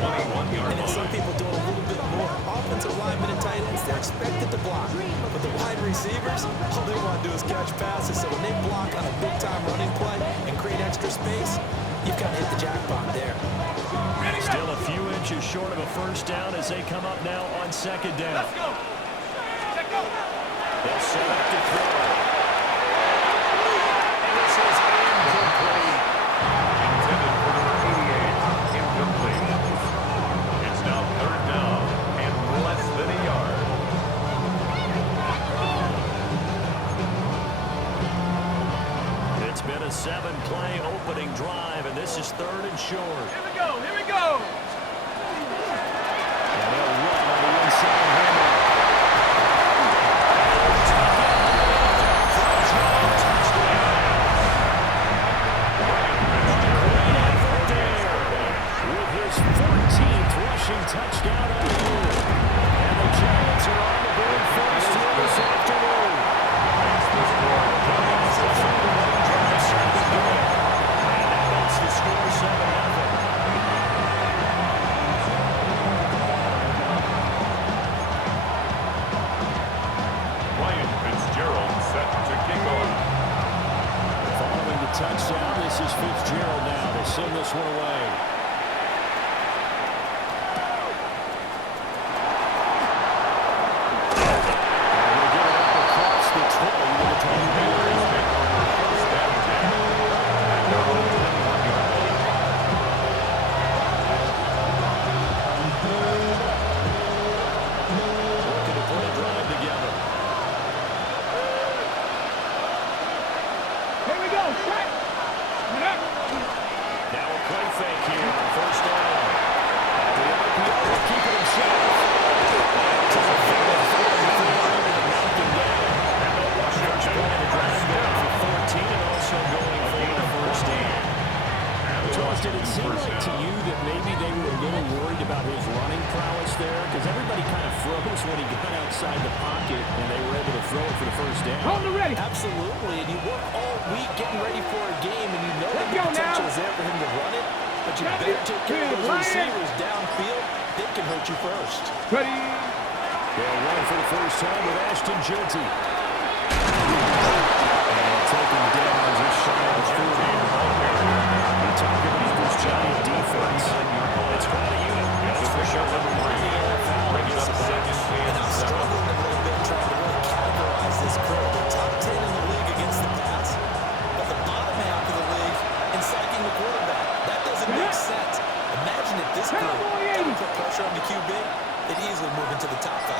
step. And then some people do it a little bit more. Offensive linemen and tight ends, they're expected to block. But the wide receivers, all they want to do is catch passes. So when they block on a big-time running play and create extra space, you've got to hit the jackpot there. Still a few inches short of a first down as they come up now on second down. Let's go. Check go. They'll set up to throw. And this is incomplete. Intended for number 88, incomplete. It's now third down and less than a yard. It's been a 7-play opening drive, and this is third and short. Here we go. Here we go. And they'll run on the inside handle. With his 14th rushing touchdown on the year. And the Giants are on the board first here this afternoon. That's the score. Giants are on the board. And that makes the score 7-0. Ryan Fitzgerald set to kick off. Following the touchdown, this is Fitzgerald now to send this one away. And we'll get it up across the 20 with a Raiders take over first and 10 at their own 21-yard line. Looking to put a drive together. Here we go. Shot. Now a play fake here on first down. And the RPO will keep it himself. To the field, knock him down. And they'll rush him to the drive going for 14 and also going for the first down. Charles, did it seem like to you that maybe they were a little worried about his running prowess there? Because everybody kind of froze when he got outside the pocket and they were able to throw it for the first down. Hold the ready. Absolutely, and you work all week getting ready for a game, and you know that the go potential now. is there for him to run it, but you better take care of those receivers downfield. They can hurt you first. Ready. They'll run for the first time with Ashton Jeanty. And taken down just shy of 40. You talk about this Giant defense. It's quite a unit, that's for sure. Number 3 brings up second And I'm and 7. struggling a little bit trying to really categorize this crew. They're top 10 in the league against the pass, but the bottom half of the league in sacking the quarterback. That doesn't make sense. Imagine if this crew didn't put pressure on the QB, they'd easily move into the top 5.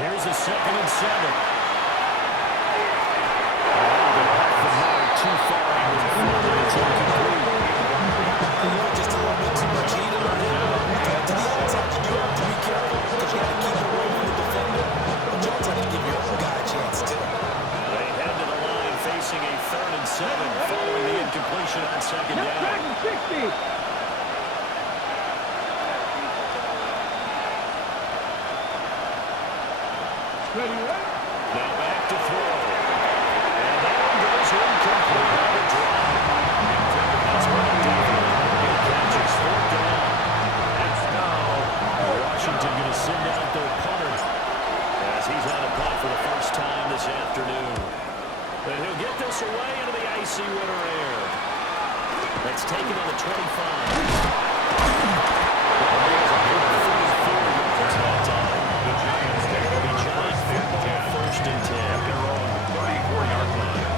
Here's a 2nd and 7. Too far out in front, and it's incomplete. Just a little bit too much heat on him. To the outside, you do have to be careful because you got to keep away from the defender. But you also have to give your own guy a chance, too. They head to the line facing a 3rd and 7 following the incompletion on second Left down. back and 60. Ready, ready. Now back to throw. And that one goes incomplete on the drive. That's right, David. Good catches, 4th down. It's now Washington going to send out their punter as he's on a punt for the first time this afternoon. And he'll get this away into the icy winter air. That's taken on the 25. The Giants take over first and 10 First and 10. at their own 34-yard line.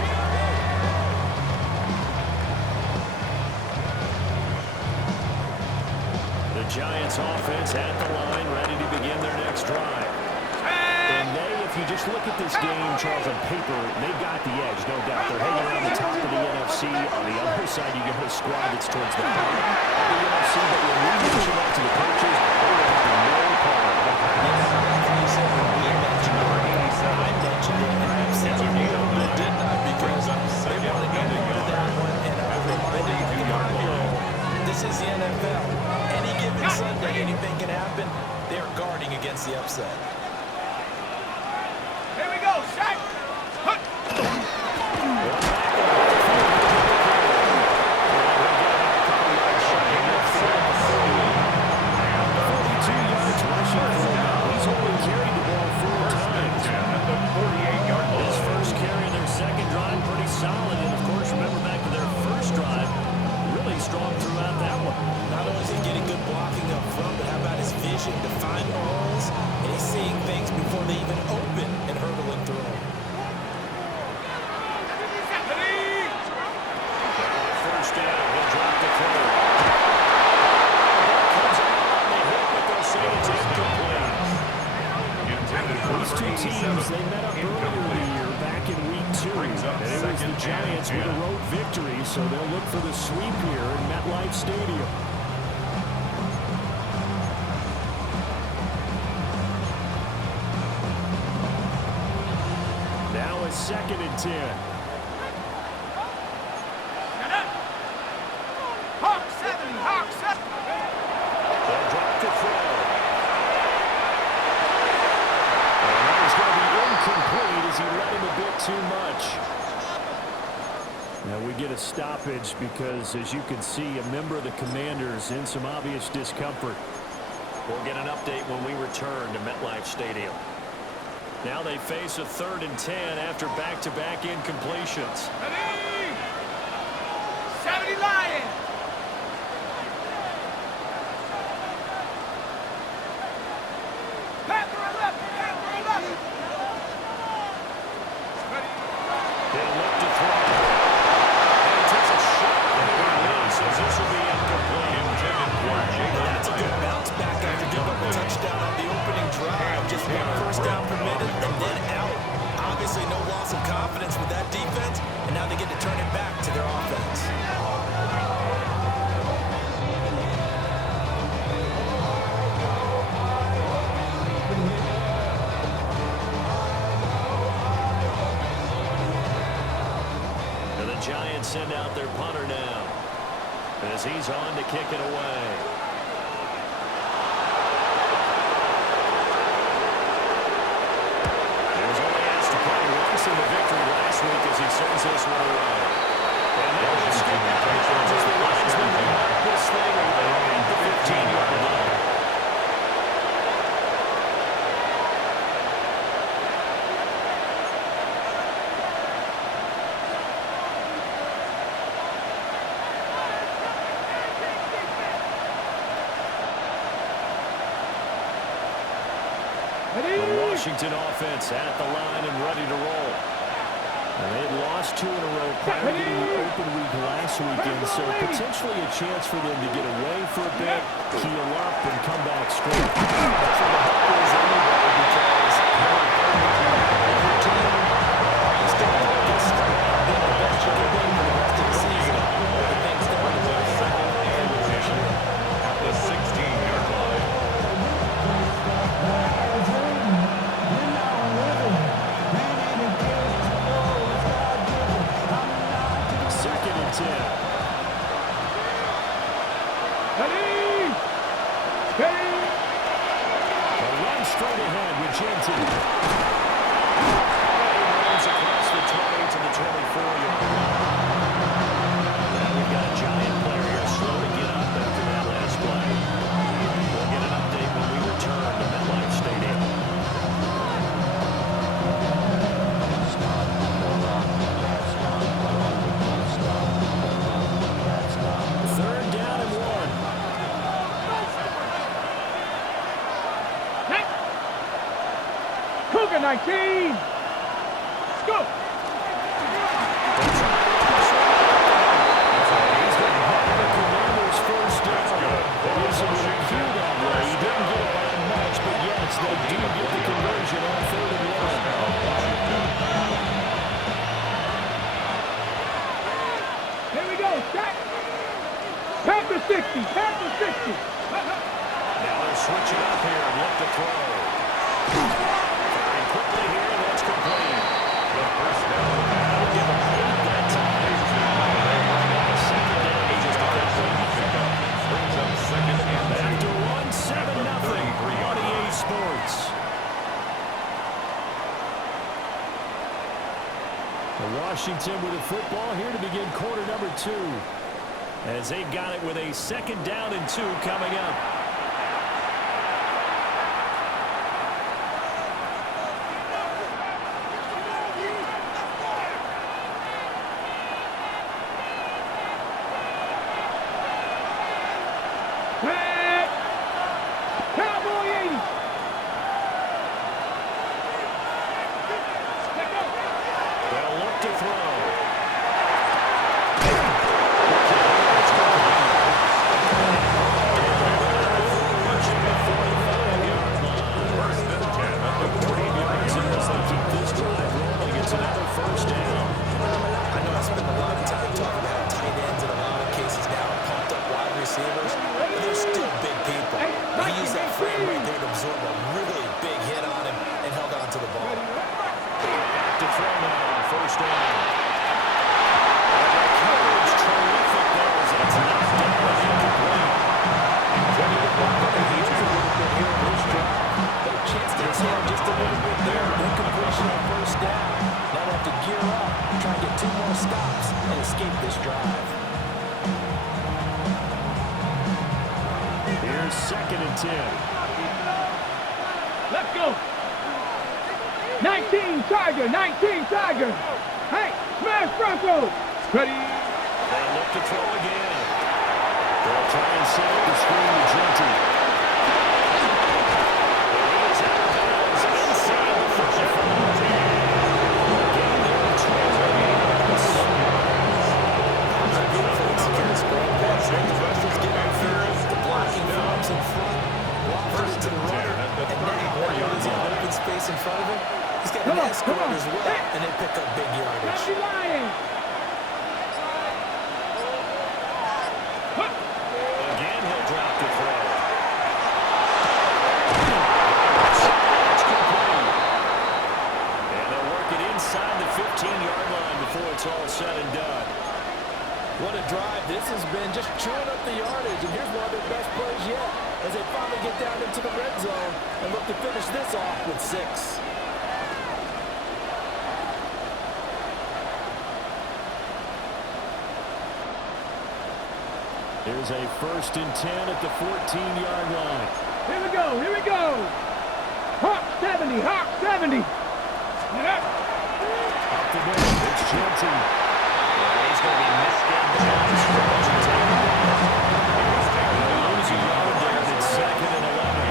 The Giants offense at the line, ready to begin their next drive. And they, if you just look at this game, Charles, on paper, they've got the edge, no doubt. They're hanging around the top of the NFC. On the other side, you get a squad that's towards the bottom of the NFC. But when we mention that to the coaches, they will have no problem. You said when we mentioned it, I mentioned it, and I upset you a little bit, didn't I? Because they wanted no part of that one, and I was reminded of the Army. This is the NFL. Any given Sunday, anything can happen. They're guarding against the upset. Here we go. Shot. Hut. so they'll look for the sweep here in MetLife Stadium. Now a 2nd and 10. Hawk 70, Hawk 70. They'll drop to throw. And that is going to be incomplete as he let him a bit too much. Now we get a stoppage because, as you can see, a member of the Commanders in some obvious discomfort. We'll get an update when we return to MetLife Stadium. Now they face a 3rd and 10 after back-to-back incompletions. Ready? 70 Lions. Panther 11, Panther 11. Ready? They'll look to throw. And he takes a shot at the release, as this will be incomplete. Intended for Jake That's a good bounce back after giving up a touchdown on the opening drive. Just 1 first down permitted and then out. Obviously no loss of confidence with that defense, and now they get to turn it back to their offense. And the Giants send out their punter now, as he's on to kick it away. In the victory last week as he sends this one away. And now he'll skip out the yards as the linesman will knock this thing away at the 15-yard line. The Washington offense at the line and ready to roll. And they had lost 2 in a row prior to the open week last weekend, so potentially a chance for them to get away for a bit, heal up, and come back strong. That's what the hope is anyway, because your team is still focused on being the best you can be for the rest of the season. The things that are the second and position at the 16-yard line. 2nd and 10. Ready? Ready? A run straight ahead with Genty. Runs across the 20 to the 24-yard line. Now we've got a Giant player here slow to get up after that last play. We'll get an update when we return to MetLife Stadium. Third down and 1. Hey. Cougar 19. Let's go. He's going to have the Commanders first down. There is a cue that way. He didn't get it by much, but yes, they do get the conversion on 3rd and 1. Here we go. Shot. Panther 60. Panther 60. Now they're switching up here and look to throw. Very quickly here, and that's complete. The first down. That'll give him 8 that time. Second down, just a complete. Brings up 2nd and 2. After one, 7-0 on EA Sports. Washington with a football here to begin quarter number 2. As they got it with a 2nd down and 2 coming up. Back. Cowboy 80. Let go. They'll look to throw. receivers, but they're still big people. He used that frame right there to absorb a really big hit on him and held on to the ball. To throw now, first down. Coverage terrific there as that's knocked down and incomplete. Ready to block on the heels a little bit here in this drive. Got a chance to tail just a little bit there. Incompletion on first down. Now they have to gear up, try and get 2 more stops, and escape this drive. Here's 2nd and 10. Let's go. 19 Tiger, 19 Tiger. Hey, smash Bronco. Ready. They look to throw again. They'll try and set up the screen to Genty. He's out of bounds inside the 45. Gain there of 12 yards. A beautiful executed screen pass. The rushers get on field. The blocking forms in front. Lofted it to the runner. And now, he's in open space in front of him. He's got an escort as well, and they pick up big yardage. Happy Lions. Again, he'll drop the throw. And they'll work it inside the 15-yard line before it's all said and done. What a drive this has been, just chewing up the yardage, and here's one of their best plays yet as they finally get down into the red zone and look to finish this off with 6. Here's a 1st and 10 at the 14-yard line. Here we go, here we go. Hawk 70, Hawk 70. Yeah. Up the middle, it's Genty. He's going to be Michigan Jones for Lose a yard there, and it's 2nd and 11.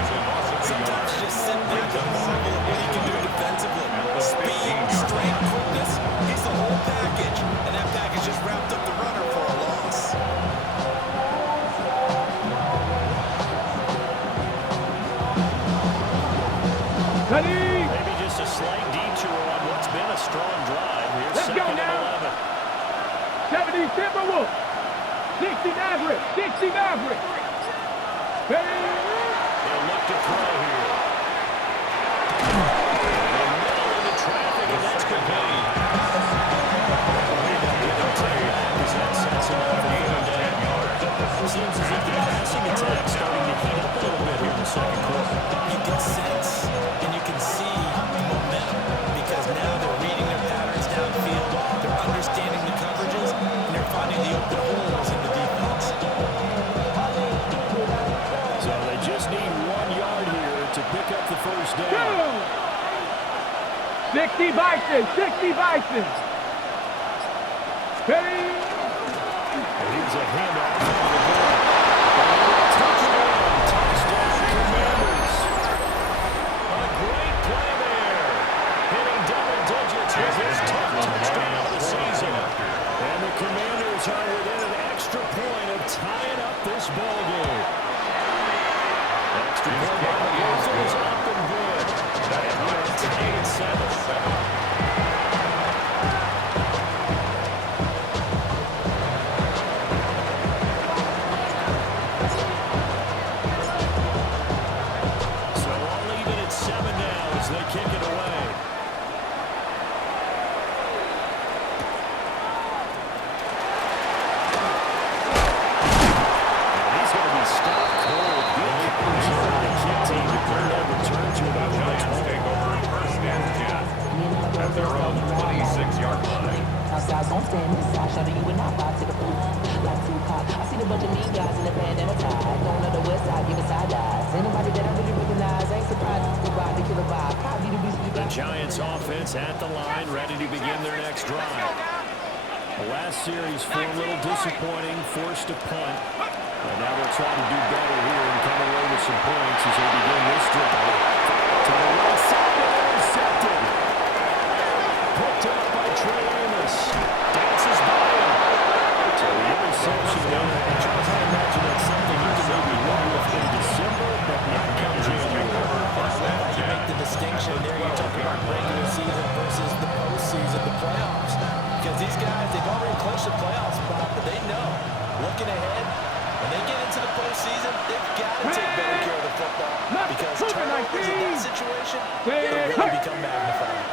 Sometimes you just sit back and marvel at what he can do defensively. Speed, strength, quickness, he's the whole package, and that package just wrapped up the runner for a loss. Ready. Maybe just a slight detour on what's been a strong drive. Here's Let's go 2nd now. and 11. 70 Timberwolves. 60 Maverick, 60 Maverick. Ready. They'll look to throw here. In the middle of the traffic, and that's complete. That sets him up for 10 yards. Seems as if the passing attack's starting to heat up a little bit here in the 2nd quarter. You can sense and you can see the momentum because now they're reading their patterns downfield, they're understanding the coverages, and they're finding the open holes in the defense. So they just need 1 yard here to pick up the first down. 60 Bison, 60 Bison. Ready. And here's a handoff over the goal. Touchdown, Commanders. A great play there. Hitting double digits with his 10th touchdown of the season. And the Commanders are within an extra point of tying up this ball game. Extra point by the Eagles up and good. It's 8-7. Giants offense at the line, ready to begin their next drive. The last series for a little disappointing, forced a punt. And now they'll try to do better here and come away with some points as they begin this drive. To the right side, intercepted. Picked up by Trey Amos. Dances by him. So the interception there. Charles, I imagine that's something you can maybe live with in December, but not come January. You make the distinction there. You talk about regular season versus the postseason, the playoffs. Because these guys, they've already clinched the playoff spot, but they know, looking ahead, when they get into to the postseason, they've got to take better care of the football because turnovers in that situation will really become magnified.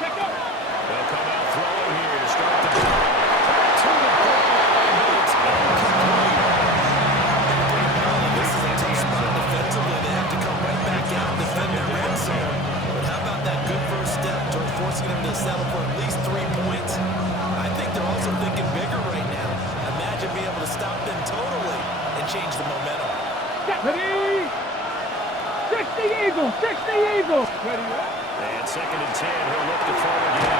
They'll come out throwing here to start the drive. To the goal line, but it's incomplete. This is a tough spot defensively. They have to come right back out and defend their red zone. But how about that good first step towards forcing them to settle for at least 3 points? I think they're also thinking bigger right now. Imagine being able to stop them totally and change the momentum. Ready? 60 Eagles! 60 Eagles! Ready? And 2nd and 10. He'll look to throw again.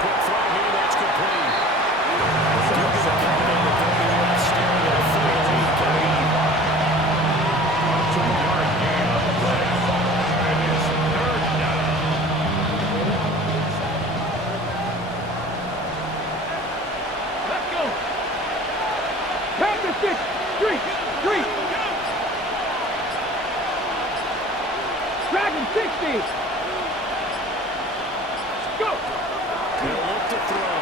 Quick throw here. That's complete. They do get a count in the 30 still with a 3-8 lead. 2-yard gain on the play. It is 3rd down. Let's go! Panther 6! Street! Dragon 60! Go! He'll look to throw.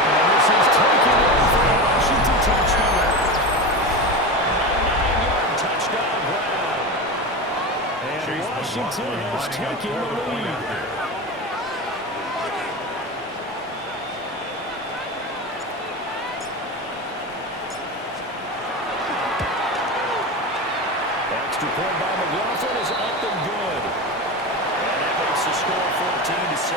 And this is taken in for a Washington touchdown. A 9-yard touchdown ground. And Washington has taken the lead. Extra point by McLaughlin is up and good. And that makes the score 14-7.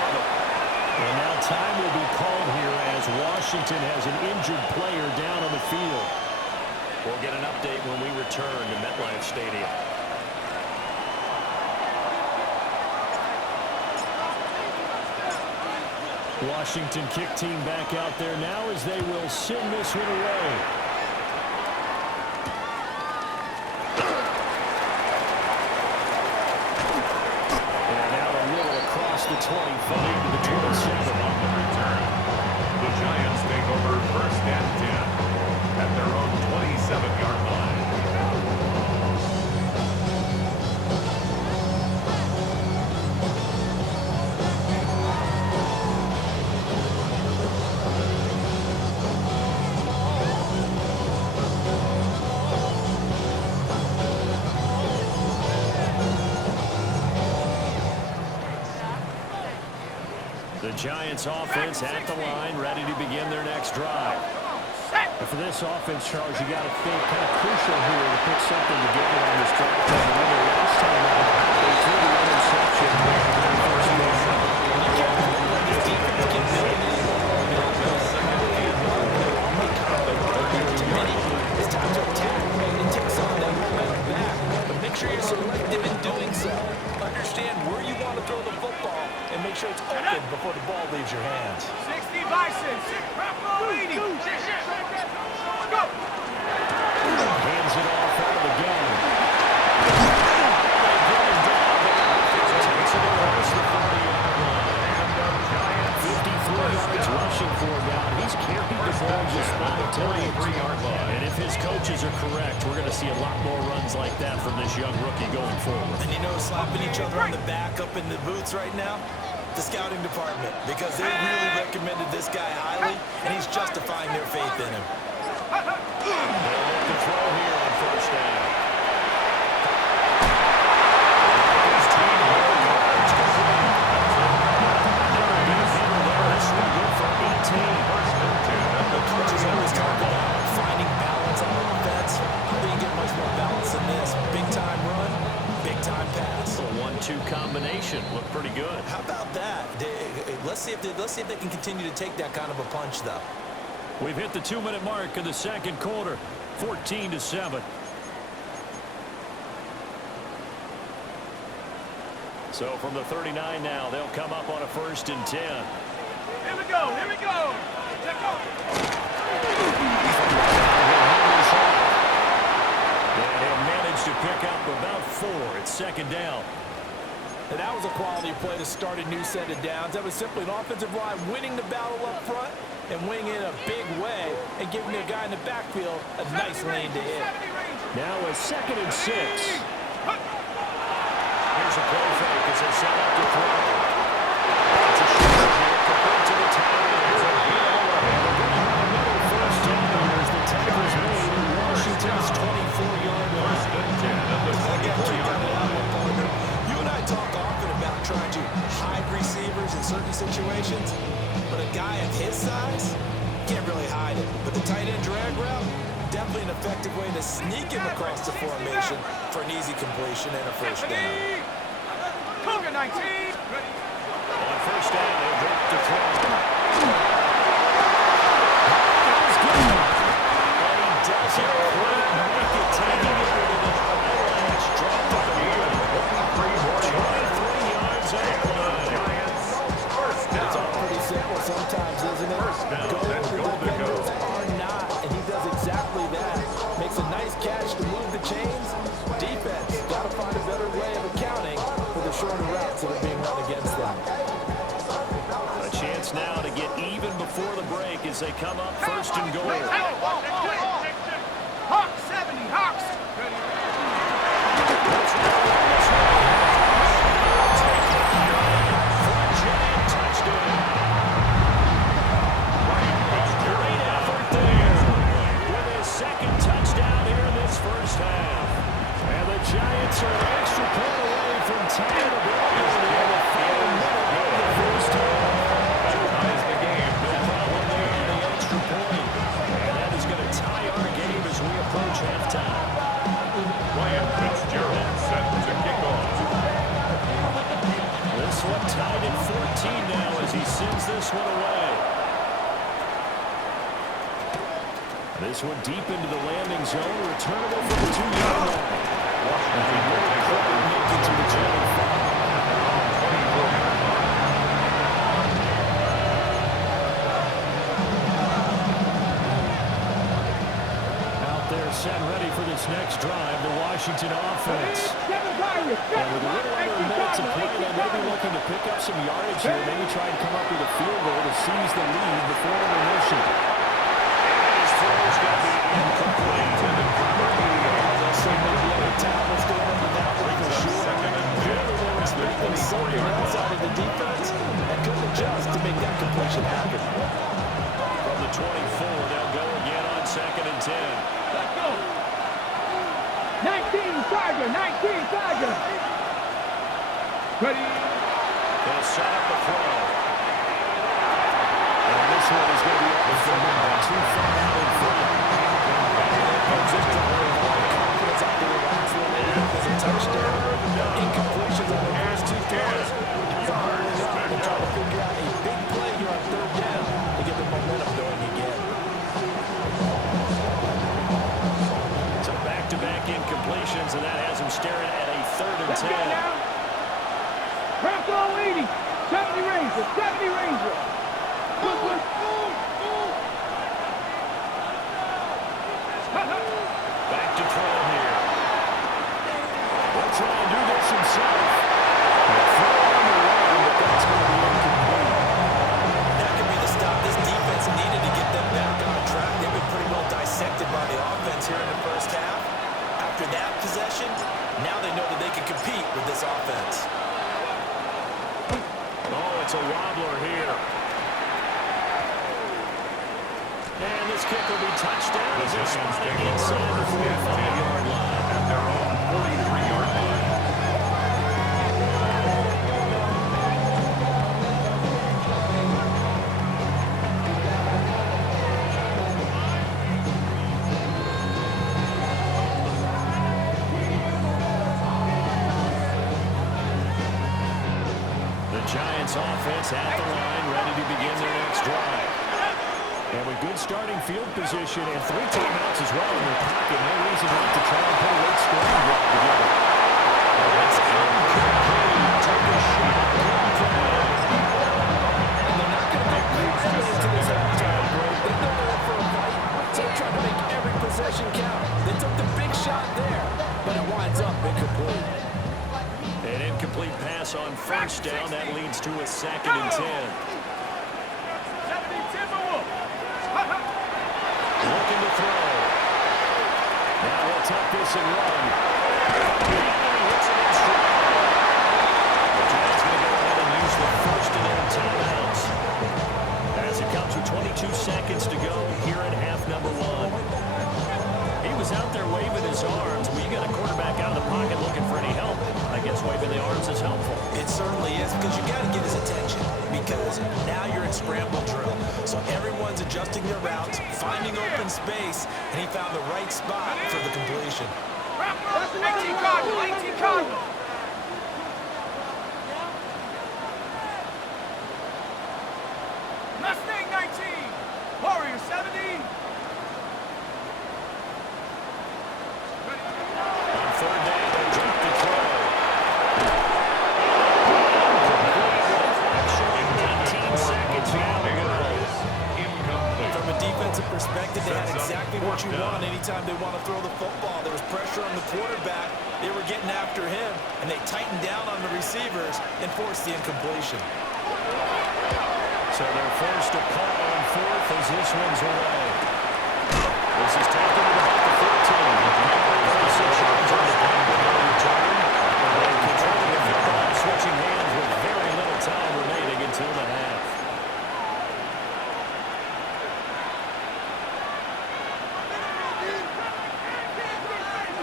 And now time will be called here as Washington has an injured player down on the field. We'll get an update when we return to MetLife Stadium. Washington kick team back out there now as they will send this one away. The 25 to the 27 on the return. The Giants take over 1st and 10 at their own 27-yard line. The Giants offense at the line, ready to begin their next drive. And for this offense, Charles, you got to think kind of crucial here to put something together on this drive. Remember last time out, they threw the interception. It's time to attack and take some of that momentum back. But make sure you're selective in doing so. Understand where you want to throw the football and make sure it's open before the ball leaves your hands. 60 Bison! 80! Go! Hands it off out of the game. They get him down, but it takes it across the 40-yard line. 53 yards rushing for him now. He's carried the ball just 5 times. 23-yard line. And if his coaches are correct, we're going to see a lot more runs like that from this young rookie going forward. And you know, slapping each other on the back up in the boots right now? The scouting department, because they really recommended this guy highly, and he's justifying their faith in him. They'll look to throw here on 1st down. His team yards complete. That's good for 18. 1st and 10. The coaches always talk about finding balance on offense. How do you get much more balance than this? Big time run, big time pass. A 1-2 combination looked pretty good. How about that? Let's see if they can continue to take that kind of a punch, though. We've hit the 2-minute mark in the 2nd quarter, 14-7. So from the 39 now, they'll come up on a 1st and 10. Here we go! Here we go! Let's go! And he'll manage to pick up about 4 at 2nd down. And that was a quality play to start a new set of downs. That was simply an offensive line winning the battle up front and winning in a big way and giving the guy in the backfield a nice lane to hit. Now a 2nd and 6. Here's a play fake as they set up to throw. It's a short here, complete to the tight but a guy of his size can't really hide it. But the tight end drag route, definitely an effective way to sneak him across the formation for an easy completion and a first down. Cougar 19. On first down, they'll drop to throw. And he doesn't quite make it, taking it to the highline. It's dropped at the middle. 23 yards on the play. It's all pretty simple sometimes, isn't it? Go where the defenders are not, and he does exactly that. Makes a nice catch to move the chains. Defense, got to find a better way of accounting for the shorter routes that are being run against them. A chance now to get even before the break as they come up first and goal. Hawks 70, Hawks. First half. And the Giants are an extra point away from tying the ball in the final minute of the first half. That ties the game. No problem there on the extra point. And that is going to tie our game as we approach halftime. Wyatt Fitzgerald set to kick off. This one tied at 14 now as he sends this one away. This one deep into the landing zone, returnable from the 2-yard line. Washington will take over. Make it to the 25. Out there, set ready for this next drive, the Washington offense. And with a little under a minute to play, they may be looking to pick up some yardage here, maybe try and come up with a field goal to seize the lead before intermission. Throw's going to be incomplete. Intended for number 88. So maybe other tackles going under that one for sure. Second and 10. The other one was thinking something else out of the defense and couldn't adjust to make that completion happen. From the 24, they'll go again on second and 10. Let's go. 19 Tiger, 19 Tiger. Ready. They'll set up the throw. And this one is going to be up the front. Too far out in front. Just to hold a lot of confidence after the last one. It was a touchdown. Incompletions on the first two throws. Has a hard up and try to figure out a big play here on third down to get the momentum going again. So back-to-back incompletions, and that has him staring at a third and Let's 10. go now. Bronco 80. 70 Ranger, 70 Ranger. Brooklyn. Back to throw here. He'll try and do this himself. He'll throw on the run, but that's going to be incomplete. That could be the stop this defense needed to get them back on track. They've been pretty well dissected by the offense here in the first half. After that possession, now they know that they can compete with this offense. Oh, it's a wobbler here. And this kick will be touchdown as they spot it inside the 45-yard line. At their own 43-yard line. The Giants offense at the line, ready to begin their next drive. And with good starting field position and 3 timeouts as well in their pocket, no reason not to try and put a late scoring drive together. It's incomplete. Took a shot. Good play. And they're not going to make big plays into this halftime break. They know they're in for a fight, so they're trying to make every possession count. They took the big shot there, but it winds up incomplete. An incomplete pass on first down. That leads to a second and 10. 70 Timberwolf. Looking to throw. Now he'll take this and run. And he hits it in stride. The Giants going to go ahead and use the first and end timeouts. As it comes with 22 seconds to go here at half number 1. He was out there waving his arms. Well, you got a quarterback out of the pocket looking for any help. I guess waving the arms is helpful. It certainly is, because you got to get his attention, because now you're in scramble drill. So everyone's adjusting their routes, finding open space, and he found the right spot for the completion. 18 Cardinal, 18 Cardinal. Mustang 19, Warrior 70. On third down, they drop the throw. 18 seconds now to go. From a defensive perspective, they had exactly what you want anytime they want to throw the football. There was pressure on the quarterback. They were getting after him, and they tightened down on the receivers and forced the incompletion. So they're forced to call on fourth as this one's away. This is taken at about the 14. 36 yards on the play, but no return. And controlling the football, switching hands with very little time remaining until the half.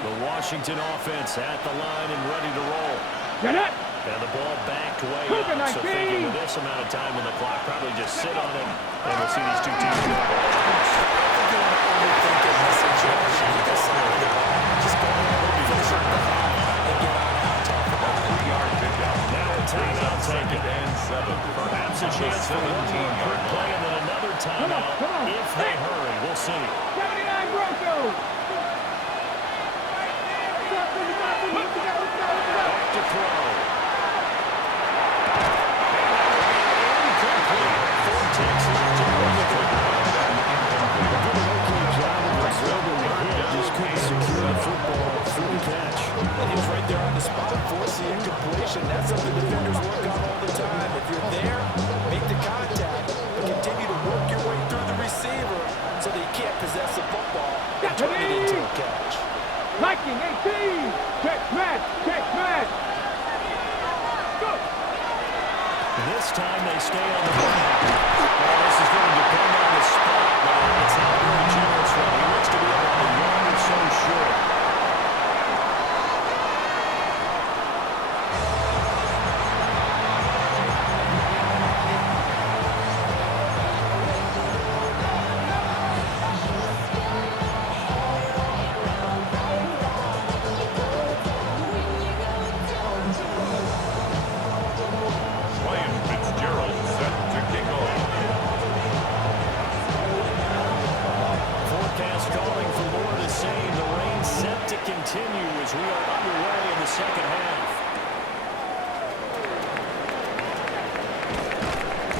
The Washington offense at the line and ready to roll. Get it. And the ball backed way Cougar up, so 19. thinking with this amount of time on the clock, probably just sit on it, and we'll see these two teams go. I think you want to overthink it in this situation. You got something to just go ahead and finish up the half and get on out, talk about it. 3-yard pickup. Now a timeout taken. And 7. Perhaps a chance for one more quick play and then another timeout Come on. if they hurry. We'll see. 79 Broncos. Back to throw. Four takes left to go. Just couldn't secure the football through the catch. And he was right there on the spot, force the incompletion. That's something defenders work on all the time. If you're there, make the contact, but continue to work your way through the receiver so that you can't possess the football and turn it into a catch. Viking 18. Check match. Check match. Go. This time they stay on the ground. Well, this is going to depend on the spot, but it's not very generous one. He looks to be about a yard or so short. Ryan Fitzgerald set to kick off. Forecast calling for more of the same. The rain set to continue as we are underway in the second half.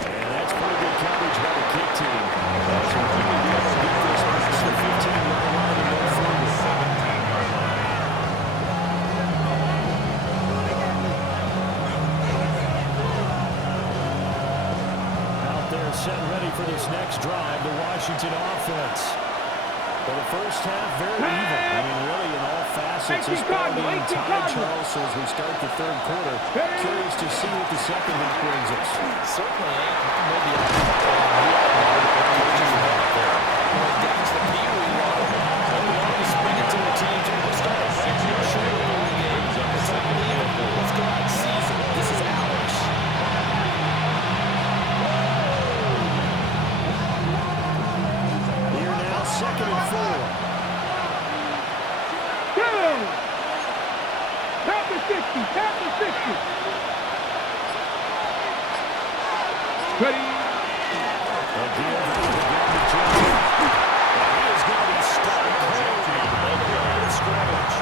And that's pretty good coverage by the kick team. That's what we need to get this past the 15-yard line and no further. 17-yard line. Out there set ready for this next drive, the Washington offense. For the first half, very even. I mean, really in all facets, this ball being tied, Charles. So as we start the third quarter, curious to see what the second half brings us. Certainly, maybe a down to the Pee-wee level. And we always spin it to the teams. We'll start a 6-year shooting game. It's unbelievable. Let's go out and seize it. This is ours. Here now, second and 4. Go. Tap the 60. Tap the 60. Ready. Again, to Johnson. And he is going to be stuck cold on the line of scrimmage.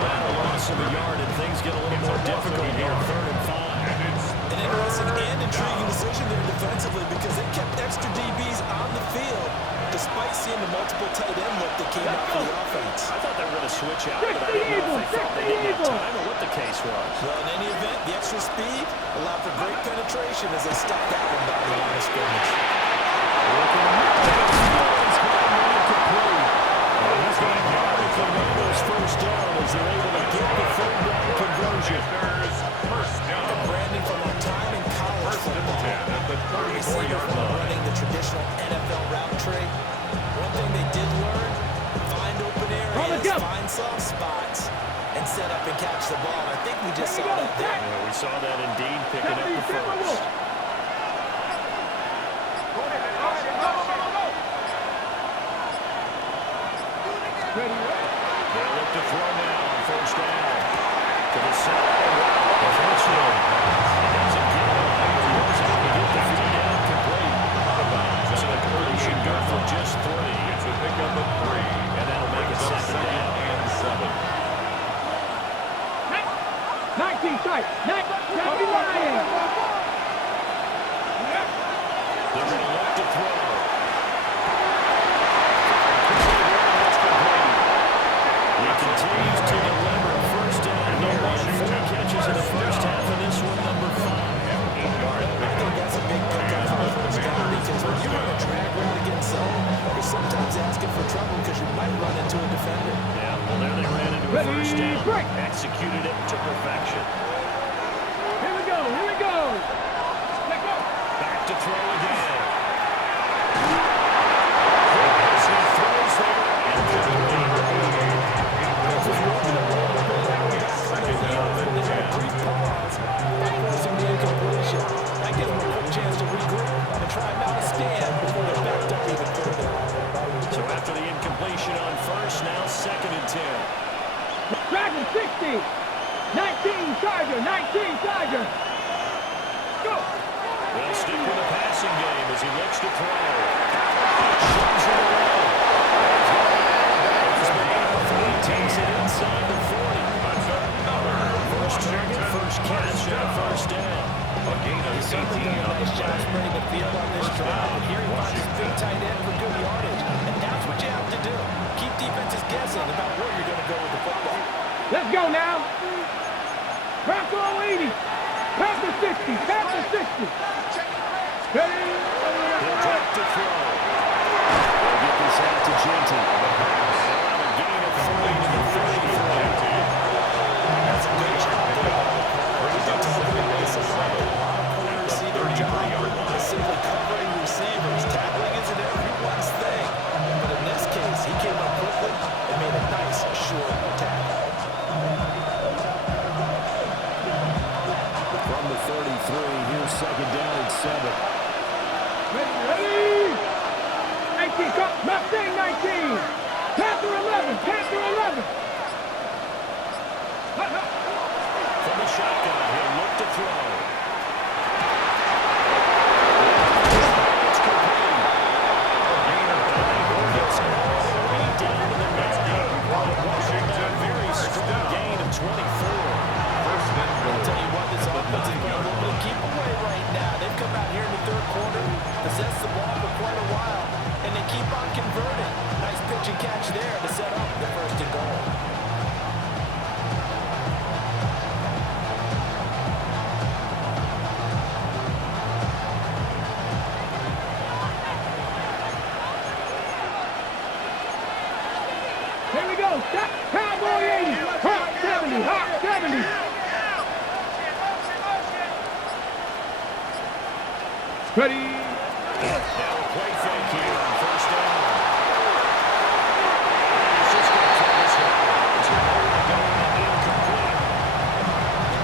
Well, a loss of a yard, and things get a little more difficult here, 3rd and 5. An interesting and intriguing decision there defensively, because they kept extra DBs on the field despite seeing the multiple tight end look that came out for the offense. I thought they were going to switch out, but I didn't know if they thought they didn't have time or what the case was. Well, in any event, the extra speed allowed for great penetration as they stuck that one down the line of scrimmage. He's got a yard if Fernando's first down as they're able to get the third down conversion. First down. And Brandon, from our time in college football, 10 at the receiver 34-yard from line. running the traditional NFL route tree, one thing they did learn, find open areas, find soft spots, and set up and catch the ball. And I think we we just saw that there. Yeah, we saw that indeed, picking up the first. They'll look to throw now on first down. To the side. Eventually, he doesn't get it. He was able to get the feed out complete. So the completion good for just 3. It's a pickup of 3. And that'll make it second down. And 7. 19 strike. 70 Lions. They're going to look to throw. He continues to deliver first down. No more than 4 catches in the first half of this one, number 5. I think that's a big pickup for the first down because when you run a drag route against zone, you're sometimes asking for trouble because you might run into a defender. Yeah, well, there they ran into a first down. Break. Executed it to perfection. Here we go. Here we go. Let's go. Back to throw again. As he throws there and complete. I give them a quick chance to regroup and try and mount a stand before they're backed up even further. So after the incompletion on first, now 2nd and 10. Dragon 60. 19 Charger. 19 Charger. Go. They'll stick with the passing game as he looks to throw. Shoves it away. Takes it inside the 40. First target, first catch, and a first down. A gain of He's certainly done a nice job spreading the field on this drive. And here he finds his big tight end for good yardage. And that's what you have to do. Keep defenses guessing about where you're going to go with the football. Let's go now. Panther 80. Panther 60. Panther 60. Ready? He'll drop to throw. They'll get this out to Genty. A gain of 3 to the 33. That's a good job there by the corner. He's done some good racing. A lot of corner receiver job is simply covering receivers. Tackling isn't everyone's thing. But in this case, he came up quickly and made a nice, short tackle. From the 33, here's 2nd down and 7. Ready? 19. Come. Mustang 19. Panther 11. Panther 11. From the shotgun, he'll look to throw. It's complete. Gain of 5. Gets all the way down to the next game. A very strong gain of 24. First and goal. I'll tell you what, this offense is playing a little bit of keep away right now. They've come out here in the 3rd quarter, possessed the ball for quite a while, and they keep on converting. Nice pitch and catch there to set up the 1st and goal. Here we go. Stop. Cowboy 80. Hawk 70. Hawk 70. Ready? Now a play fake here on first down. He's just going to throw this one. It's going incomplete.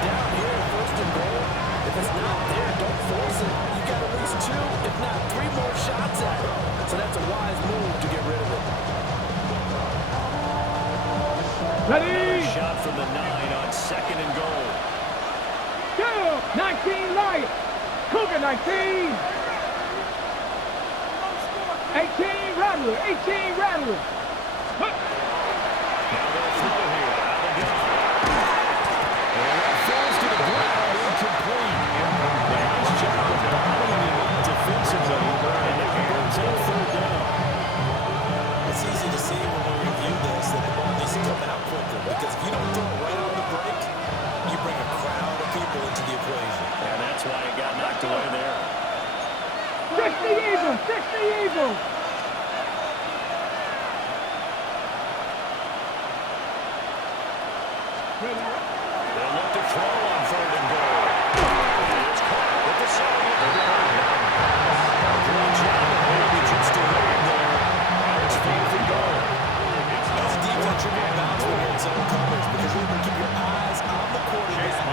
Down here, 1st and goal. If it's not there, don't force it. You got at least 2, if not 3 more shots at it. So that's a wise move to get rid of it. Ready? Shot from the 9 on 2nd and goal. Go. 19 Lions. Cougar 19. 18 Rattler. 18 Rattler. Now they'll throw here. Out of gun. And it falls to the ground. Incomplete. Nice job of bottling it up defensively. And it brings up 3rd down. It's easy to see when we review this that the ball needs to come out quicker because if you don't throw it right on the break, you bring a crowd of people into the equation. And that's why it got knocked away there. 60 Eagles. 60 Eagles. They'll look to throw on 3rd and goal. It's caught with the side of the ground. Great job of maybe just a little there. And it's 4th and goal. It's defense you're going to bounce when you're in zone coverage because you're going to keep your eyes on the quarterback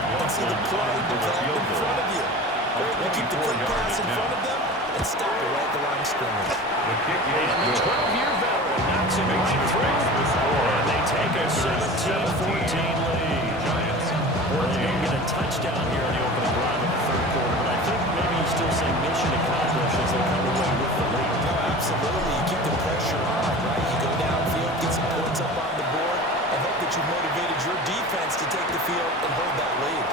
it right at the line of scrimmage. The kick is And the good. 12-year veteran knocks it right through. The score. And they take a 17-14 lead. Giants. Well, they don't get a touchdown here in the opening drive of the third quarter, but I think maybe you still say mission accomplished as they come away with the lead. No, absolutely. You keep the pressure on, right? You go downfield, get some points up on the board, and hope that you motivated your defense to take the field and hold that lead.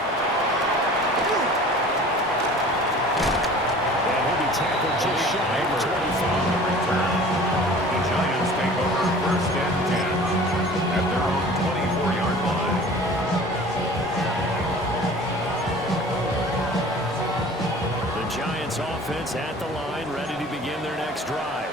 And he'll be tackled just shy of 25. The Giants take over first and 10 at their own 24-yard line. The Giants offense at the line, ready to begin their next drive.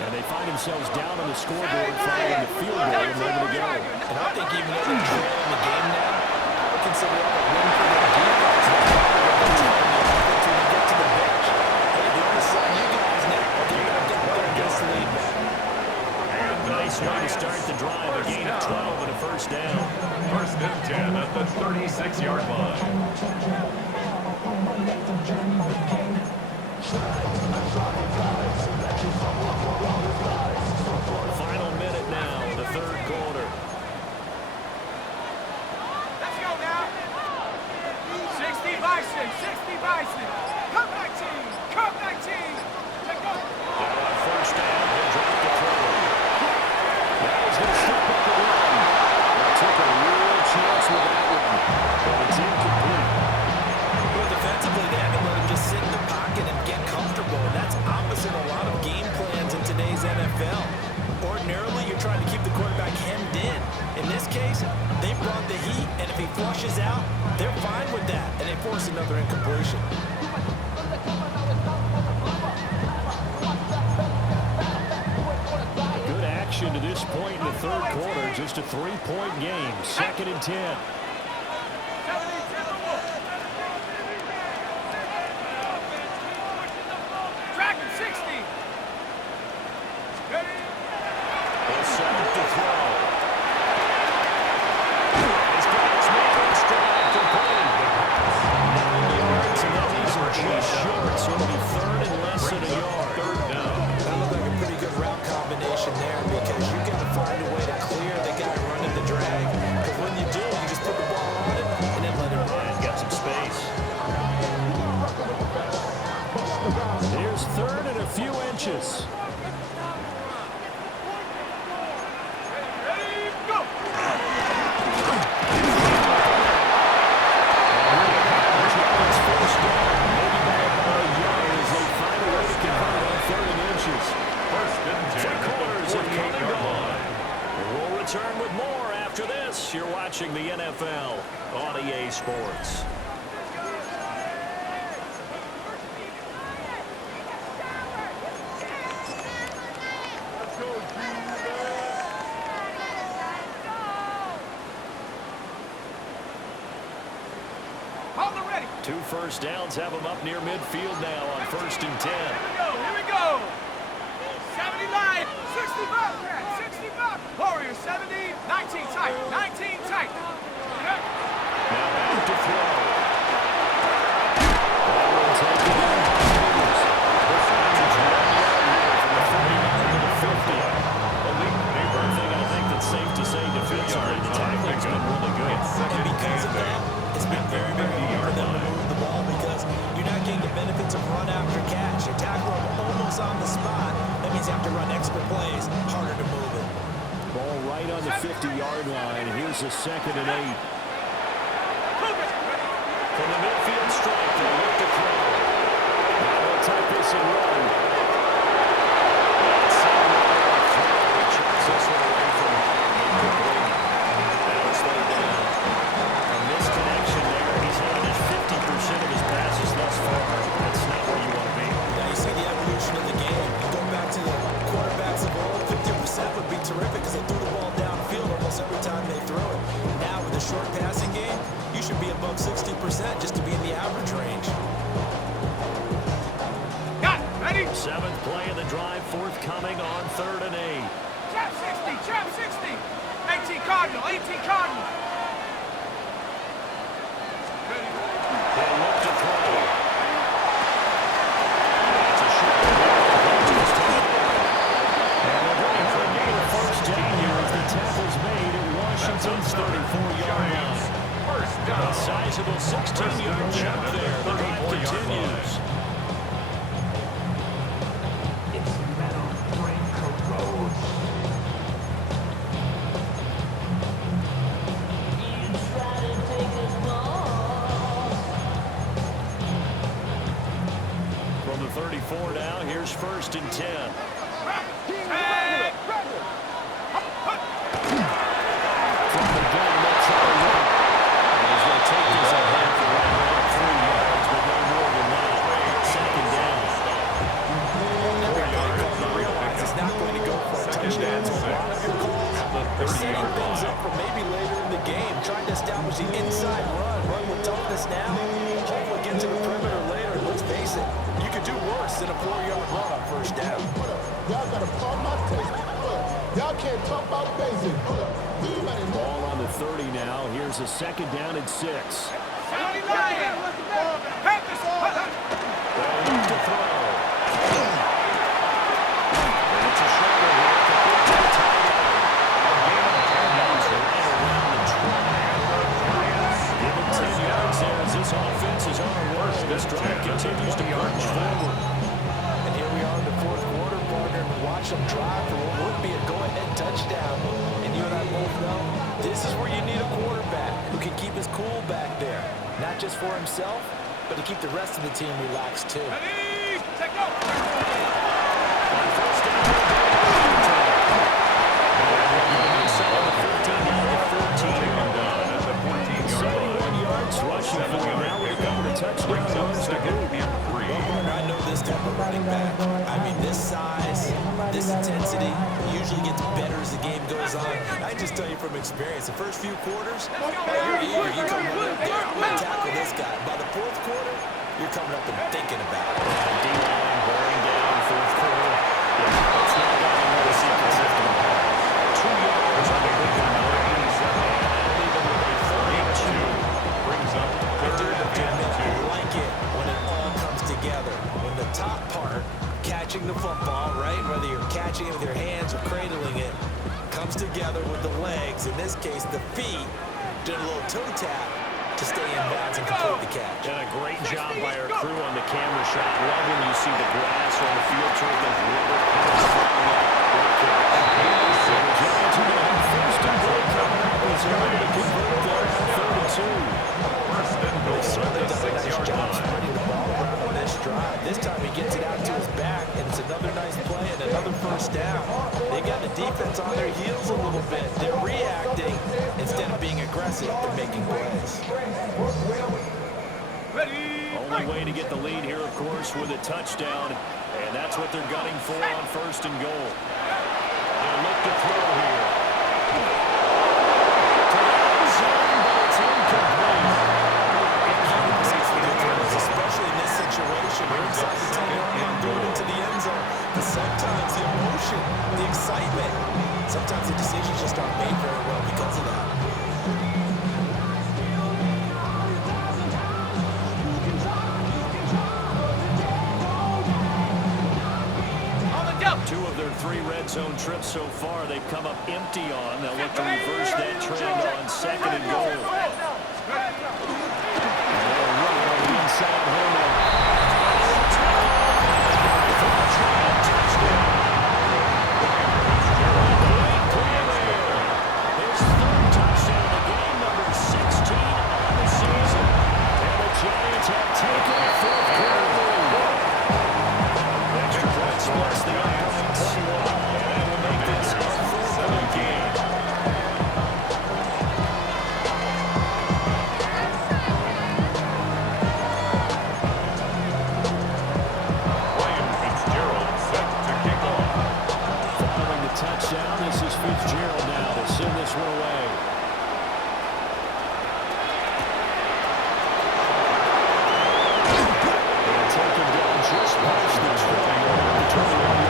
And they find themselves down on the scoreboard following the field goal and ready to go. And I think even though they're trailing the game now, I would consider that a win for their defense. That's probably what they're telling the offense when they get to the bench. Hey, the onus on you guys now. Get back out there and get us the lead back. Nice way to start the drive, a gain of 12 and a first down. First and 10 at the 36-yard line. Final minute now, the third quarter. Let's go now. 60 Bison, 60 Bison. Come 19, come 19. Let's go. They're on first down, he'll drop the throw. Now he's going to step up the run. Took a real chance with that one, but it's incomplete. Well, defensively, they haven't let him just sit in the pocket and get comfortable. And that's opposite a lot of game plans in today's NFL. Ordinarily, you're trying to keep the quarterback hemmed in. In this case, they brought the heat, and if he flushes out, they're fine with that, and they force another incompletion. Good action to this point in the third quarter. Just a 3-point game. Second and 10. Dragon 60. He'll set up to throw. He's got his man in stride, complete. 9 yards, and then these are just short, so it'll be third and less than a yard. Third down. That looked like a pretty good route combination there because you got to find a way to clear the guy running the drag. Because when you do, you just put the ball on it and then let it run. And got some space. Here's third and a few inches. Ready, go. Giants first down, maybe by about a yard as they find a way to convert on third and inches. First and 10 Three at quarters the have come and 48-yard gone. line. We'll return with more after this. You're watching the NFL on EA Sports. Hold the ready. 2 first downs have them up near midfield now on first and 10. Here we go. 70 line, 60 Bobcat, 60 Bob. Warrior 70, 19 tight, 19 tight. Yep. Now back to throw. That one taken in. This is 1 yard here from the 49 to the 50. One thing I think that's safe to say defensively, the tackling's been really good. And because of that, it's been very, very hard for them to move the ball because you're not getting the benefits of run after catch. You tackle them almost on the spot. That means you have to run extra plays, harder to move it. Ball right on the 50-yard line. Here's a second and 8. From the midfield stripe, they look to throw. Now they'll take this and run. Chucks this one away from incomplete. That'll slow down. A misconnection there. He's had just 50% of his passes thus far. That's not where you want to be. Now you see the evolution of the game. You go back to the quarterbacks of old, 50% would be terrific because they threw the ball downfield almost every time they threw it. Now with the short passing game, you should be above 60% just to be in the average range. Got it. Ready? 7th play of the drive, forthcoming on 3rd and 8. Trap 60, trap 60. 18 Cardinal, 18 Cardinal. They'll look to throw. That's a short first and 10. From the gun, they'll try to run. And he's going to take this at half around 3 yards, but no more than that. Second down. Realize it's not going to go for a touchdown. So a lot of your calls are setting things up for maybe later in the game, trying to establish the inside run with toughness now. Hopefully get to the perimeter later. And let's face it, you could do worse than a 4-yard run on first down. Y'all got to pump my taste. Y'all can't talk about basic. Ball on the 30 now. Here's a second down and 6. Somebody lying. Panthers. They'll look to throw. And it's a shoulder here at the 15 tight end. He's right around the 20. Give him 10 yards there as this offense is on a roll. This drive continues to march forward. And here we are in the fourth quarter, partner. Watch them drive for what would be a go-ahead touchdown. And you and I both know this is where you need a quarterback who can keep his cool back there. Not just for himself, but to keep the rest of the team relaxed too. Ready? Take go. On first down, inside the 15 down to 14. 71 yards rushing for him. Now we go to touchdown. I know this type of running back. I mean, this size, this intensity usually gets better as the game goes on. I just tell you from experience, the first few quarters, you're eager. You come right up there, I'm going to tackle this guy. By the fourth quarter, you're coming up and thinking about it. D-line bearing down fourth quarter. It's not going to notice it consistently. 2 yards on the big number 87. And leave them with a 42. Brings up third and 2. I like it when it all comes together. When the top part, catching the football, right, whether you're catching it with your hands or cradling it, comes together with the legs, in this case the feet, doing a little toe tap to stay in bounds and complete the catch. And a great job by our crew on the camera shot. Love when you see the grass on the field turf, those rubber pads flying up. So the Giants are going to have first and goal coming up as they're able to convert there at 32. They certainly done a nice job spreading the ball around on this drive. This time he gets it out to his back, and it's another nice play and another first down. They got the defense on their heels a little bit. They're reacting instead of being aggressive. They're making plays. Ready? Only way to get the lead here, of course, with a touchdown, and that's what they're gunning for on first and goal. They'll look to throw here. To the end zone, but it's incomplete. Especially in this situation, you're inside the 10-yard line going into the end zone. But sometimes the emotion, the excitement, sometimes the decisions just aren't made very well because of that. On the go. 2 of their 3 red zone trips so far, they've come up empty on. They'll look to reverse that trend on second and goal. They'll run on the inside Homer. His third touchdown of the game, number 16 on the season. And the Giants have taken a fourth quarter lead. Extra points plus the offense. And that will make this a 4-point game. William Fitzgerald set to kick off. Following the touchdown, this is Fitzgerald now to send this one away. And taken down just past the 21-yard line.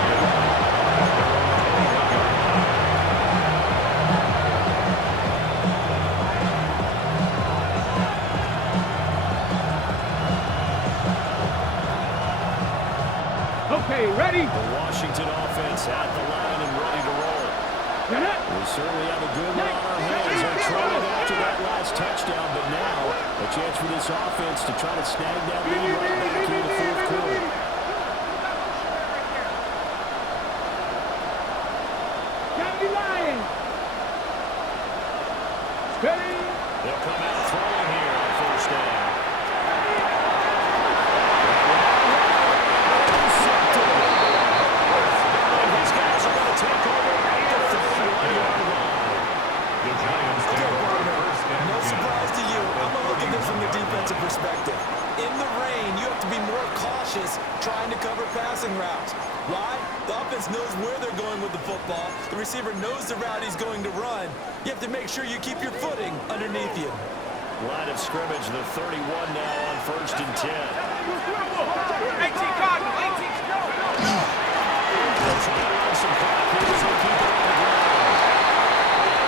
Okay, ready? The Washington offense at the line and ready to roll. We certainly have a good one on our hands. They're trailing after that last touchdown, but now a chance for this offense to try to snag that lead right back in the fourth quarter. County Lions. Ready? They'll come out throwing here on first down. The offense knows where they're going with the football. The receiver knows the route he's going to run. You have to make sure you keep your footing underneath you. Line of scrimmage, the 31 now on 1st and 10. 18 Cardinal, 18 They'll try to run some clock here, so keep it on the ground.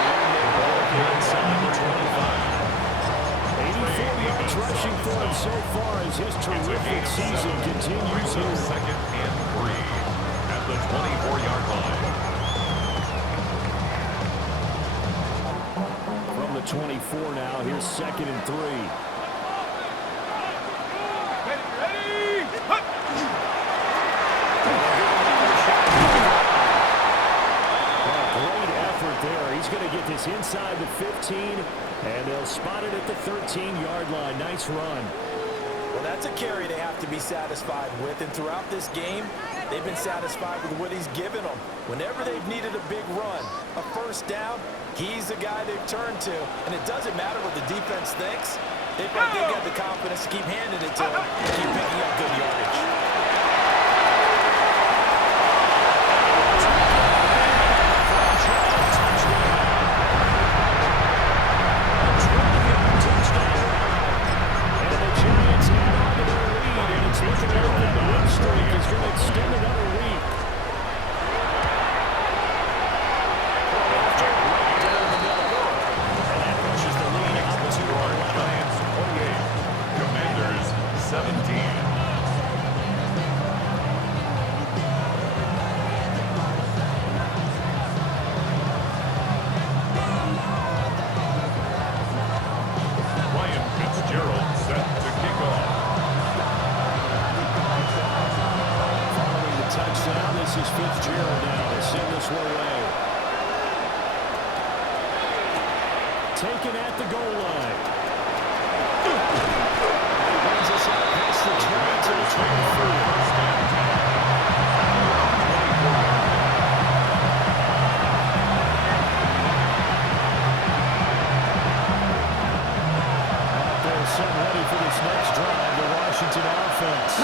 And they ball here inside the 25. 84 yards rushing for him so far as his terrific season continues here. 2nd and 3 at the 24-yard line. From the 24 now, here's 2nd and 3. Ready? Hup. Great effort there. He's going to get this inside the 15, and they'll spot it at the 13-yard line. Nice run. Well, that's a carry they have to be satisfied with. And throughout this game, they've been satisfied with what he's given them. Whenever they've needed a big run, a first down, he's the guy they've turned to. And it doesn't matter what the defense thinks. They've got the confidence to keep handing it to him and keep picking up good yardage. This is Fitzgerald now to send this one away. Taken at the goal line. He runs us out past the 20 to the 24. Ready for this next drive, the Washington offense.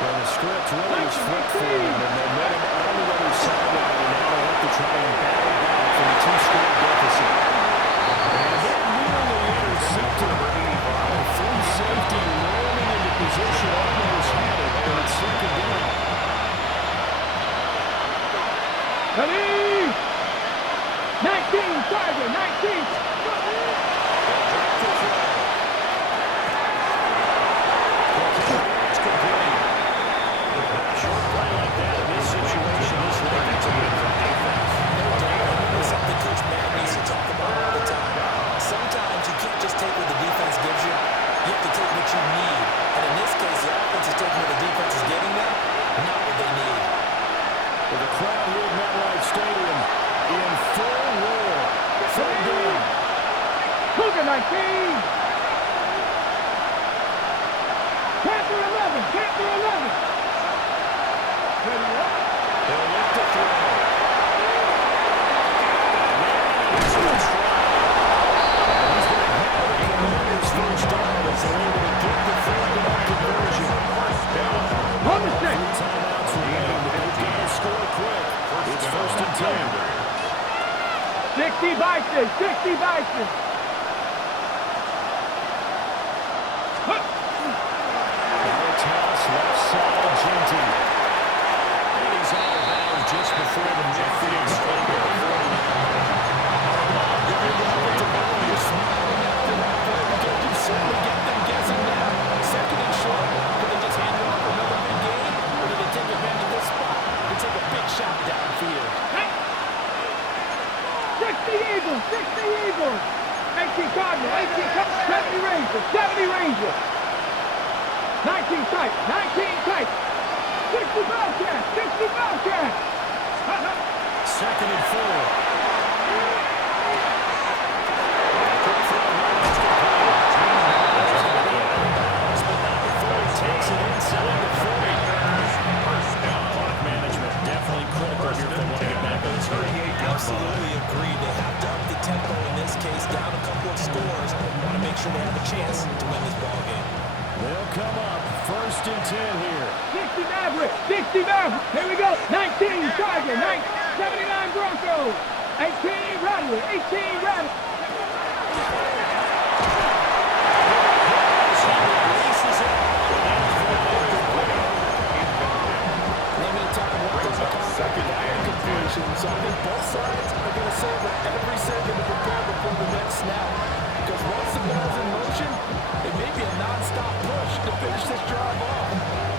Well, the script really is flipped for them, and they met him on the other sideline, and now they have to try and battle back from a 2-score deficit. And that nearly intercepted a free safety rolling into position, almost had it, but it's 2nd down. Ready? 19, Tiger, 19. Cougar 19! Panther 11! Panther 11! Ready up? They'll look to throw. He's going to have it on his first down as they're able to get the 3rd-down conversion. On the stick! Timeouts remain, but they've got to score quick. It's 1st and 10. 60 Bison! 60 Bison! Left side, Genty. And he's out of bounds just before the midfield stripe at the 49. You're smiling after that play because you certainly get them guessing now. 2nd and short. Do they just hand it off for another big game? Or do they take advantage of this spot and take a big shot downfield? 60 Eagles! 60 Eagles! 18 Cardinal! 18 Cardinal! 70 Rangers! 70 Rangers! 19 tight, 19 tight. 60 Bobcats, 60 Bobcats. 2nd and 4. Takes it inside the 40. Clock management definitely critical here if they want to get back on this game. Absolutely agreed. They have to up the tempo in this case, down a couple of scores. Want to make sure they have a chance to win this ball game. They'll come up 1st and 10 here. 60 Maverick, 60 Maverick. Here we go. 19. 18, Rattler. 18, Rattler. Second and completion. So I think both sides are going to savor every second to prepare before the next snap. Because once the ball's in motion, it may be a non-stop push to finish this drive off.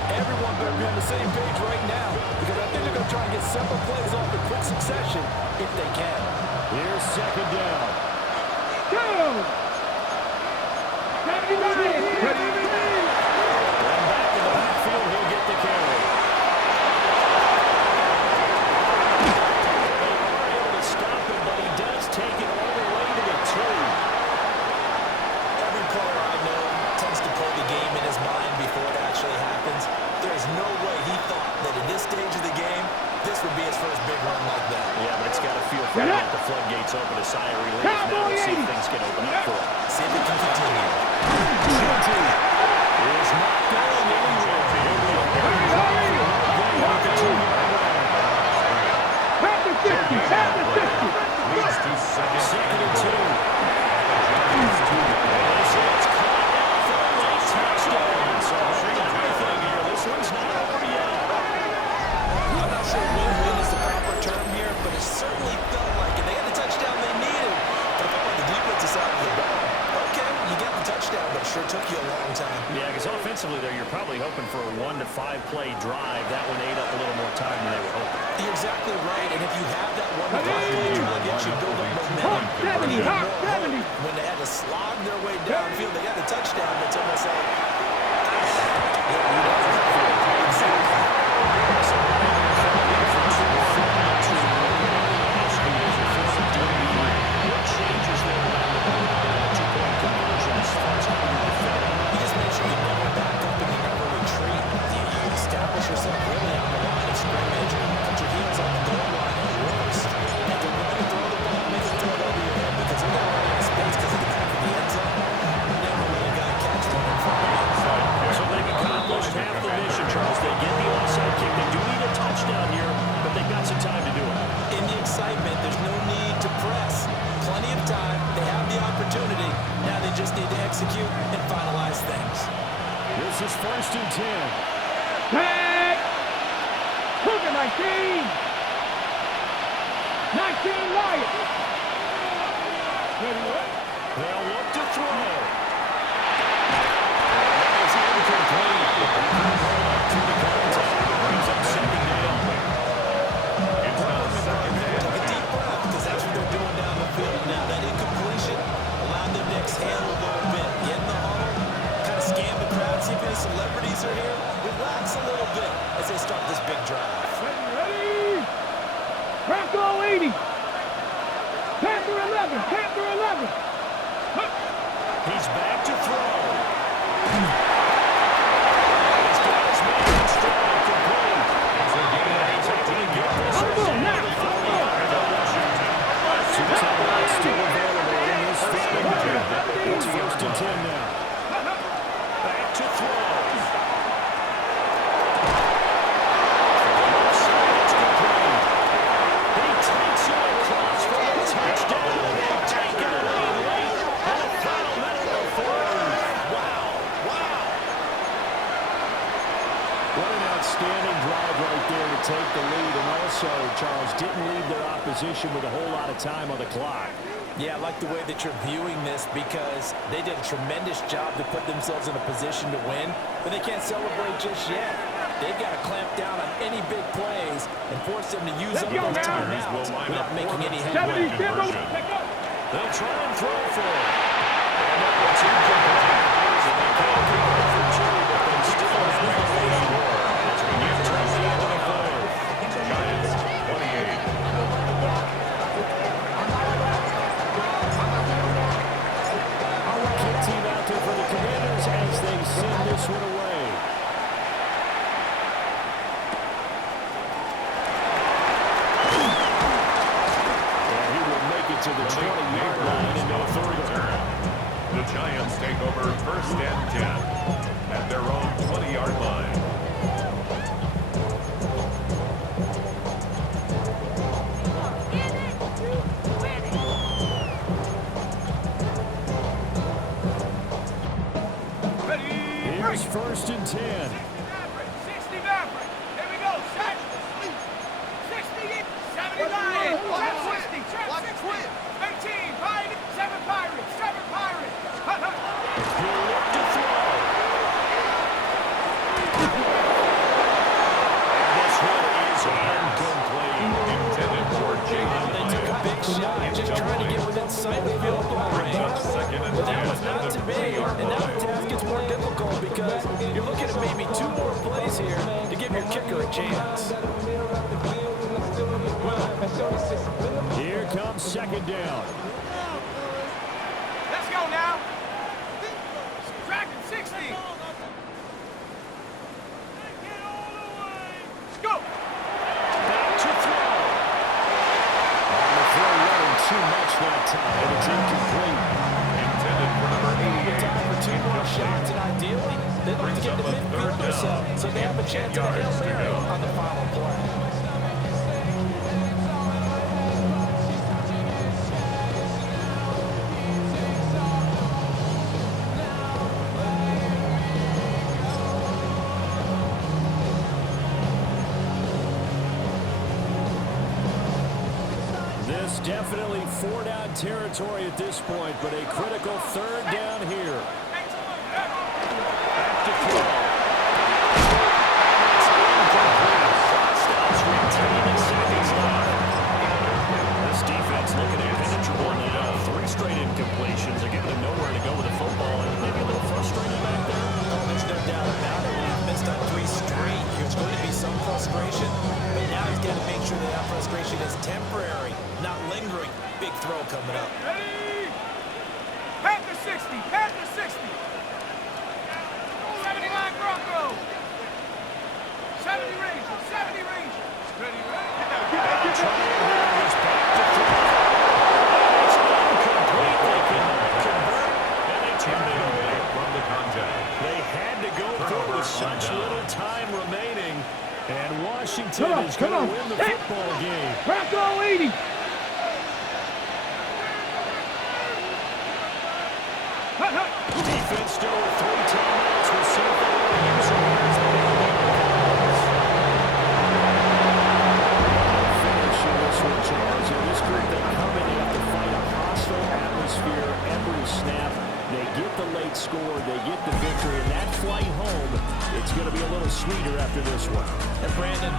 Everyone better be on the same page right now, because I think they're going to try and get several plays off in quick succession if they can. Here's second down. Go! Ready, ready. And back in the backfield, he'll get the carry. Take it all the way to the 2. Every player I know tends to play the game in his mind before it actually happens. There's no way he thought that at this stage of the game, this would be his first big run like that. Yeah, but it's got to feel for him like the floodgates open, a sigh of relief. Now we'll see if things can open up for him. See if it can continue. Is not going anywhere. Have the 50, have the 50. Second and 2. It's caught now for a late touchdown. So everything here. This one's not over yet. I'm not sure win-win is the proper term here, but it certainly felt like it. They got the touchdown they needed, but it felt like the defensive side of the ball. Okay, you got the touchdown, but it sure took you a long time. Yeah, because offensively there, you're probably hoping for a 1 to 5 play drive. That one ate up a little more time than they were hoping. You're exactly right, and if you have that 1 to 5 play drive, it should build up momentum. Hot 70, hot 70. When they had to slog their way downfield, they got the touchdown, but it's almost like, yeah, you know, exactly. What changes there around the two-point conversion as far as how you defend? You just make sure you never back up and you never retreat. You establish yourself really on the line of scrimmage, put your heels on the goal line at worst, and to run and throw the ball, make it throw it over your head, because you're going to run out of space because of the back of the end zone. You never really got to catch one in front of you. So they've accomplished half the mission, Charles. They get the onside kick. They do need a touchdown here, but they've got some time to do it. In the excitement, there's no need to press. Plenty of time. They have the opportunity. Now they just need to execute and finalize things. This is first and 10. Tag! Cougar 19! 19 Lions! Ready, what? They'll look to throw. That is incomplete. To the contact. Brings up second down. It's now second Take a down. deep breath, because that's what they're doing down the field. Now that incompletion allowed them to exhale a little bit. Get in the huddle, kind of scan the crowd, see if any celebrities are here. Relax a little bit as they start this big drive. Ready? Bronco 80! Panther 11! Panther 11! He's back to throw. He's got his man strong, complete. He's able to get this Fumble, now! Two timeouts still available in this field. It's first and 10 now. Back to throw. It's complete. He takes it across for a touchdown. They've taken it away late on the final minute of the fourth. Wow. What an outstanding drive right there to take the lead. And also, Charles, didn't leave their opposition with a whole lot of time on the clock. Yeah, I like the way that you're viewing this, because they did a tremendous job to put themselves in a position to win, but they can't celebrate just yet. They've got to clamp down on any big plays and force them to use up those timeouts without making any headway. 77! They'll try and throw for it. And now it's incomplete. So they can't keep it for two, but they still have the lead. As we get towards the end of the fourth. Giants 28. Kick team out there for the Commanders as they send this one away. And he will make it to the 20-yard line into the third down. The Giants take over first and 10 at their own 20-yard line. and 10. 60 Maverick. Here we go. Set. 60. 79. Trap 60. Trap 60. 18. Pirates. 7 Pirates. 7 Pirates. He'll look to throw. This one is incomplete. Intended for Jalen They took a big shot, just trying to get within sight of the field goal range. Second and But that 10 was not at to the be, 3-yard and now the line. task gets more difficult because you're looking at maybe 2 more plays here to give your kicker a chance. Here comes second down. Let's go now. Dragon 60. Go. Back to throw. On the throw running too much that time, and it's incomplete. Intended for number 88. Time for 2 more shots, and ideally, they'd like to get to midfield or so they have a chance at a Hail Mary on the final play. This definitely 4-down territory at this point, but a critical 3rd down here. Back to throw. It's incomplete. Clock stops with 10 seconds left. This defense looking impenetrable now. 3 straight incompletions. They're giving them nowhere to go with the football, and maybe a little frustrated back there. Oh, there's no doubt about it. When you've missed on 3 straight, there's going to be some frustration, but now he's got to make sure that frustration is temporary, not lingering. Big throw coming up. Ready? Panther 60. Panther 60. 79 Broncos. 70 Rangers. 70 Rangers. Ready, ready? Trying here is back to throw. It's incomplete. They cannot convert, and they turn it away. From the contact. They had to go through with such little time remaining, and Washington is going to win the football game. Bronco 80. Hut, hut. Defense still with 3 timeouts. We'll see if they want to use them as they finish in this one, Charles. In this group, they come in, they have to fight a hostile atmosphere every snap. They get the late score, they get the victory, and that flight home, it's going to be a little sweeter after this one. And Brandon,